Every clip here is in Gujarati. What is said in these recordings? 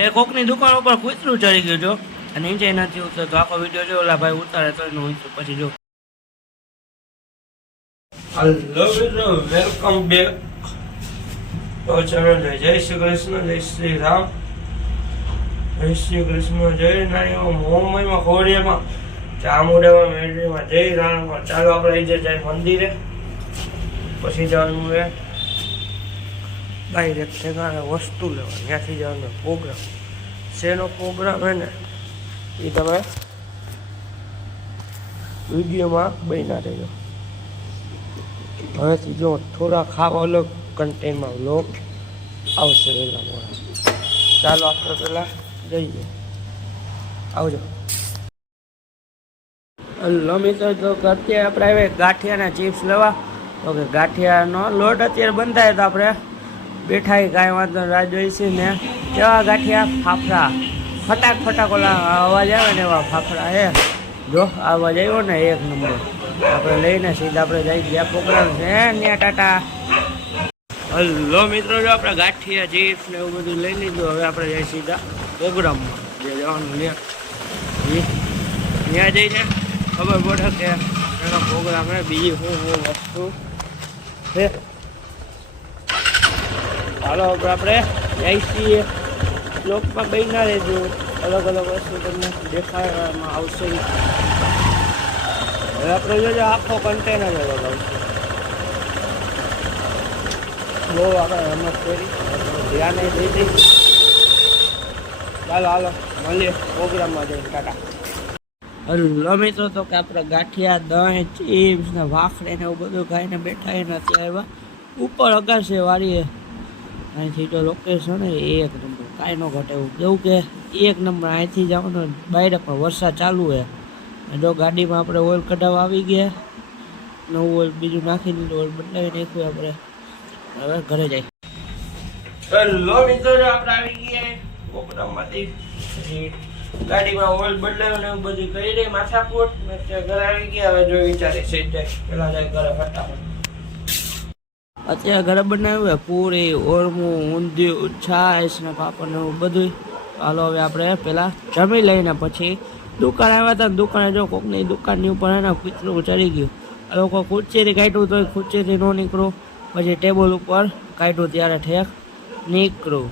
એ કોકની દુકાન ઉપર કૂતરું ચડી ગયું જો અને નીચે નથી ઉતરતો. આખો વિડીયો જો ઓલા ભાઈ ઉતારે તો એનું ઉતરું પછી જો. હેલો મિત્રો, વેલકમ બેક તો ચેનલ. જય શ્રી કૃષ્ણ, જય શ્રી રામ, જય શ્રી કૃષ્ણ, જય નાની મોહમ્મદમાં ખોડિયામાં ચામુંડામાં મેળવીમાં જય રાણમાં. ચાલો આપણે અહીં જાય મંદિરે, પછી જવાનું છે ડાયરેક્ટ ઠેકાણે વસ્તુ લેવા. ત્યાંથી જવાનો પ્રોગ્રામ. શેનો પ્રોગ્રામ હે ને એ તમે વિડીયોમાં બન્યા રહેજો. હવેથી જો થોડા ખાવા અલગ કન્ટેન્ટમાં વ્લોગ આવશે વહેલા મોડા. ચાલો આપણે પહેલાં જઈએ, આવજો. હલો મિત્રો, તો અત્યારે આપણે હવે ગાંઠિયાના ચિપ્સ લેવા. તો કે ગાંઠિયાનો લોટ અત્યારે બંધાય તો આપણે બેઠા કાંઈ વાંધો રાહ જોઈશું ને. કેવા ગાંઠિયા ફાફડા, ફટાક ફટાક ઓલા અવાજ આવે ને એવા ફાફડા હે. જો અવાજ આવ્યો ને એક નંબર. આપણે લઈને સીધા આપણે જઈ ગયા પ્રોગ્રામ છે ત્યાં ટાટા. હલો મિત્રો, જો આપણે ગાંઠિયા ચિપ્સ ને એવું બધું લઈ લીધું. હવે આપણે જઈ સીધા પ્રોગ્રામમાં જે જવાનું ત્યાં જઈને ખબર પડે કે એનો પ્રોગ્રામ હે, બીજી શું વસ્તુ છે. ચાલો આપણે જઈ છીએ. બ્લોકમાં બન્યા રહેજો, અલગ અલગ વસ્તુ તમને દેખાડવામાં આવશે. હવે આપણે જોજો આખો કન્ટેનર અલગ આવશે. બહુ આપણે રમત કરી ધ્યાન દઈ દઈ. ચાલો હાલો મળીએ પ્રોગ્રામમાં જઈને. ટાટા. હલો મિત્રો, તો કે આપણે ગાંઠિયા, દહીં, ચિપ્સ ને ભાખરી ને એવું બધું ખાઈને બેઠા નથી આવ્યા ઉપર અગાશે વાળીએ. અહીંથી તો લોકેશન એક નંબર, કાંઈ ન ઘટે એવું. કેવું કે એક નંબર. અહીંથી જવાનું બહાર પણ વરસાદ ચાલુ છે. જો ગાડીમાં આપણે ઓઇલ કઢાવવા આવી ગયા, નવું ઓઇલ બીજું નાખી દીધું, ઓઇલ બદલાવી નાખ્યું. આપણે હવે ઘરે જાય. હલો મિત્રો, આપણે આવી ગયા પ્રોગ્રામમાંથી. ગાડીમાં ઓઇલ બદલાવ્યું ને એવું બધું કરી રહી માથાકૂટ. ઘરે આવી ગયા. હવે જો વિચારી સીટ જાય પેલા જાય ઘરે ફટાફટ. અત્યારે ઘરે બનાવ્યું પૂરી, ઓરમું, ઊંધિયું, છાશ ને પાપડ ને એવું બધું. હાલો હવે આપણે પેલા જમી લઈને પછી દુકાન આવ્યા હતા. દુકાને જો કોકની દુકાનની ઉપર એને કૂતરું ચડી ગયું. આ લોકો ખુરચીથી કાઢ્યું તો ખુરચીથી ન નીકળું, પછી ટેબલ ઉપર કાઢ્યું ત્યારે ઠેક નીકળું.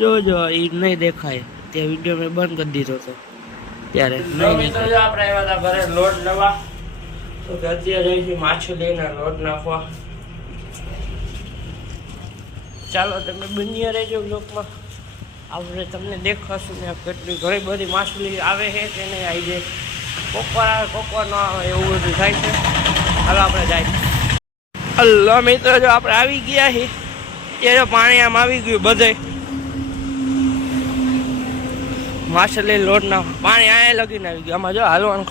જોજો એ નહીં દેખાય તે વિડીયો મેં બંધ કરી દીધો હતો ત્યારે. આપણે આવ્યા હતા ઘરે લોટ લેવા. તો અત્યારે જઈશું માછલીને લોટ નાખવા. ચાલો તમે બન્યા રહેજો બ્લોકમાં. આપણે તમને દેખાશું ને કેટલી ઘણી બધી માછલી આવે છે કે નહીં આવી જાય. કોકવાર આવે કોકવાર ન આવે એવું બધું થાય છે. હાલો આપણે જાય. હલો મિત્રો, જો આપણે આવી ગયા છીએ. એ પાણી આમ આવી ગયું બધે. માછલી લોટ ના પાણી અહીંયા લગીને આવી ગયું. આમાં જો હાલવાનું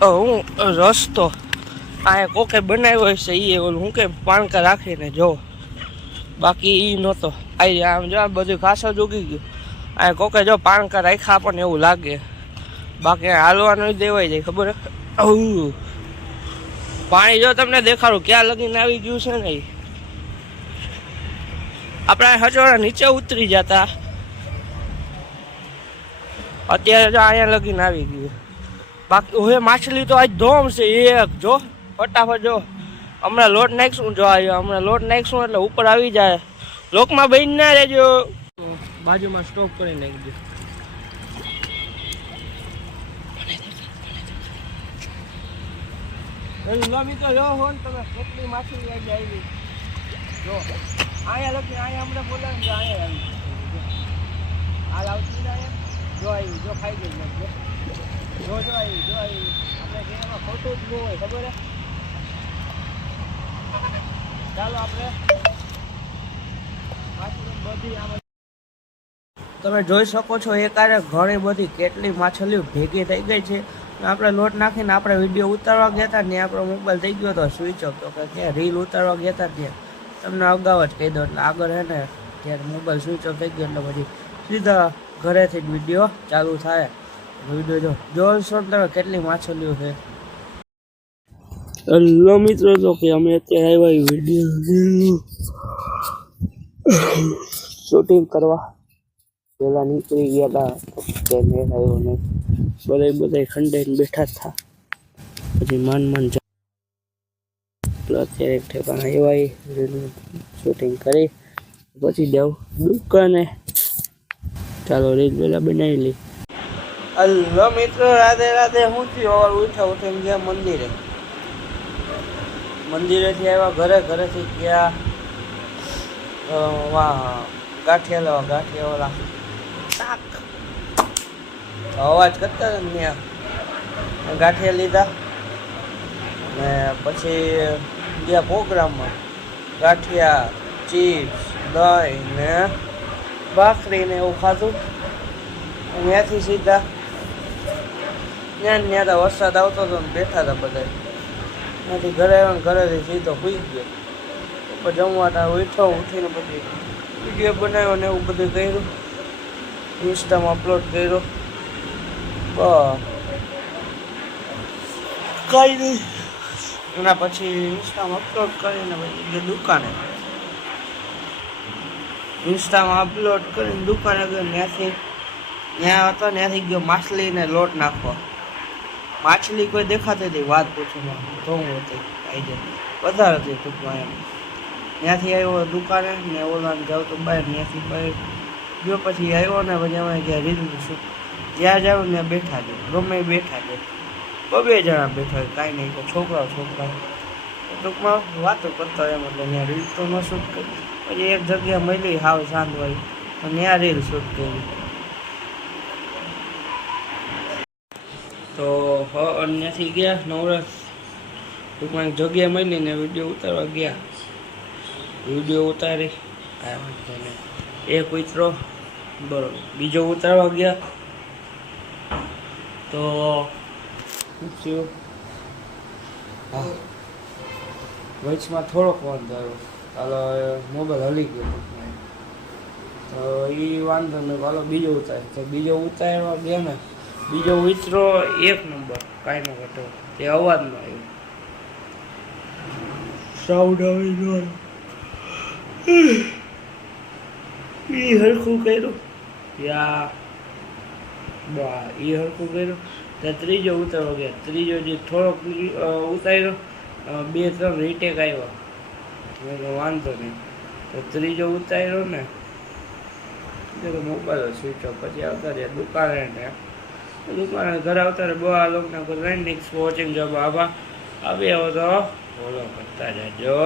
હું રસ્તો અહીંયા કોકે બનાવ્યો હશે. એ ઓલું હું કે પાણકા રાખીને જો, બાકી એ નહોતો. આમ જો બધું ખાસો જ ઉગી ગયું. અહીંયા કોકે જો પાણકા રાખ્યા પણ એવું લાગે, બાકી હાલવાનું દેવાઈ જાય. ખબર પાણી જો તમને દેખાડું ક્યાં લગીને આવી ગયું છે ને. આપણે હજોડા નીચે ઉતરી જતા, અત્યારે જો અહીંયા લગીને આવી ગયું. બાકી હવે માછલી તો આજ ધોમ છે એક. જો ફટાફટ જો હમણાં લોટ નાખીશું. જો આવ્યો હમણાં લોટ નાખીશું એટલે ઉપર આવી જાય. લોકમાં બની ના રહેજો, બાજુમાં સ્ટોપ કરી નાખજો. તો જો હો ને તમે કેટલી માછલી આજે આવી. જો અહીંયા લખી અહીંયા હમણાં બોલાવી અહીંયા આવી. હાલ આવતી અહીંયા જો આવી, જો ખાઈ ગઈ. જો જો આવી, જો આવી. આપણે એમાં ખોટું જ ન હોય, ખબર હે. ચાલો આપણે તમે જોઈ શકો છો એકારે ઘણી બધી કેટલી માછલીઓ ભેગી થઈ ગઈ છે. આપણે લોટ નાખીને આપણે વિડીયો ઉતારવા ગયા હતા ને આપણો મોબાઈલ થઈ ગયો હતો સ્વિચ ઓફ. તો કે ત્યાં રીલ ઉતારવા ગયા હતા ત્યાં તમને અગાઉ જ કહી દો એટલે આગળ હે ને ત્યારે મોબાઈલ સ્વિચ ઓફ થઈ ગયો એટલે પછી સીધા ઘરેથી જ વિડીયો ચાલુ થાય. વિડીયો જોશો ને તમે કેટલી માછલીઓ છે. હલો મિત્રો, તો કે અમે અત્યારે આવ્યા વિડીયો શૂટિંગ કરવા. પેલા નીકળી ગયા હતા કે મેં આવ્યો ને બધા ખંડાઈને બેઠા હતા. પછી માન અત્યારે એક ઠેકાણા એવા શૂટિંગ કરી પછી જાઉં દુકાને. ચાલો રીલ પેલા બનાવી લઈ. હલો મિત્રો, રાધે રાધે. હું થયું ઉઠીને ગયા મંદિરેથી આવ્યા ઘરેથી ગયા ગાંઠિયા શાક અવાજ કરતા ને ત્યાં ગાંઠિયા લીધા ને પછી ગયા પ્રોગ્રામમાં. ગાંઠિયા, ચિપ્સ, દહીં ને ભાખરી ને એવું ખાધું. ત્યાંથી સીધા ત્યાં તો વરસાદ આવતો હતો ને બેઠા હતા બધા. ત્યાંથી ઘરે આવ્યા ને ઘરેથી સીધો સુઈ ગયો. પછી જમવાના ઉઠીને પછી વિડીયો બનાવ્યો ને એવું બધું કર્યું. ઇન્સ્ટામાં અપલોડ કર્યો. કાંઈ નહીં. એના પછી ઇન્સ્ટામાં અપલોડ કરીને પછી દુકાને ગયો. ત્યાં હતો ત્યાંથી ગયો માછલીને લોટ નાખવા. માછલી કોઈ દેખાતી હતી, વાત પૂછવામાં ધોવું હતી આવી જાય વધારે હતી ટૂંકમાં એમ. ત્યાંથી આવ્યો દુકાને ને ઓલાને જાઉં તો બહાર ત્યાંથી બહાર ગયો. પછી આવ્યો ને પછી અમે જ્યાં રીલ જ્યાં જાવ ને બેઠા છે, ગમે બેઠા છે, બે જણા બેઠા હોય, કાંઈ નહીં. છોકરા ટૂંકમાં વાતો કરતા એમ. એટલે ત્યાં રીલ તો ન શૂટ કરી. પછી એક જગ્યા મળી હાવ શાંત હોય તો ત્યાં રીલ શૂટ કરી. તો ત્યાંથી ગયા નવરસ. ટૂંકમાં એક જગ્યા મળી ને વિડીયો ઉતારવા ગયા. વિડીયો ઉતારી એક ઉતરો બરોબર, બીજો ઉતારવા ગયા તો શું હા વચમાં થોડોક વાંધો આવ્યો. ચાલો મોબાઈલ હલી ગયો તો એ વાંધો નહીં. ચાલો બીજો ઉતાર્યો તો બીજો ઉતારવા ગયા ને બીજો ઉતરો એક નંબર, કાંઈ ન ઘટો. તે અવાજ ન આવ્યો, સાઉન્ડ આવી એ હરખું કર્યું ત્યાં હરખું કર્યું. ત્યાં ત્રીજો ઉતારવા ગયા. ત્રીજો જે થોડોક ઉતાર્યો 2-3 રીટેક આવ્યા. વાંધો નહીં. તો ત્રીજો ઉતાર્યો ને મોબાઈલ સ્વિચ ઓફ. પછી આવતા રહ્યા દુકાને ઘરે આવતા રહે. બહુ આ લોકોના નેક્સ્ટ વોચિંગ જોબ આવા આવે તો ફોલો કરતા જજો.